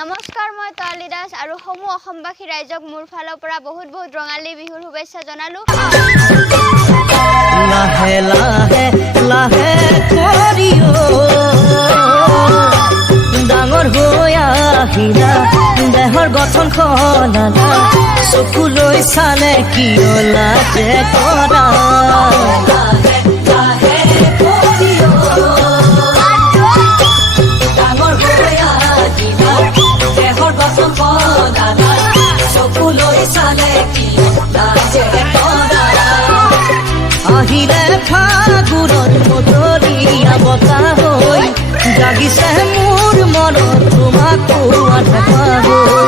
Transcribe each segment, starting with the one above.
নমস্কাৰ মই তৰালি দাস আৰু সমূহ অসমবাসী ৰাইজক মোৰ ফালৰ পৰা বহুত ৰঙালী বিহুৰ শুভেচ্ছা জনালো লাহে লাহে লাহে কৰিও ডাঙৰ হৈ আহিলা দেহৰ গঠন খনালা চকুলৈ চালে কিয় লাগে কৰা আহিলে ফাগুৰত মধুৰিয়া বতাহ হৈ জাগিছে মোৰ মনত তোমাক পোৱা গৈ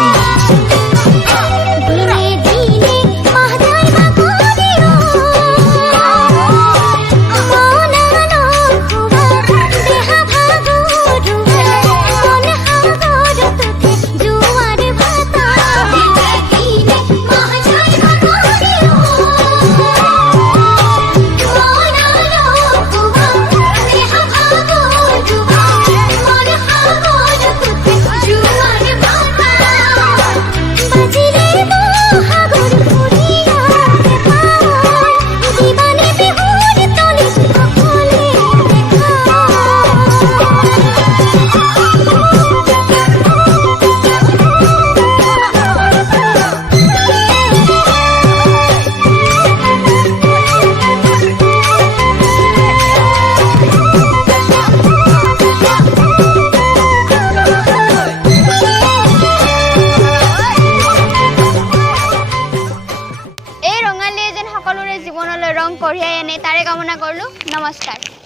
সকলোৰে জীৱনলৈ ৰং কঢ়িয়াই আনে তাৰে কামনা কৰিলো নমস্কাৰ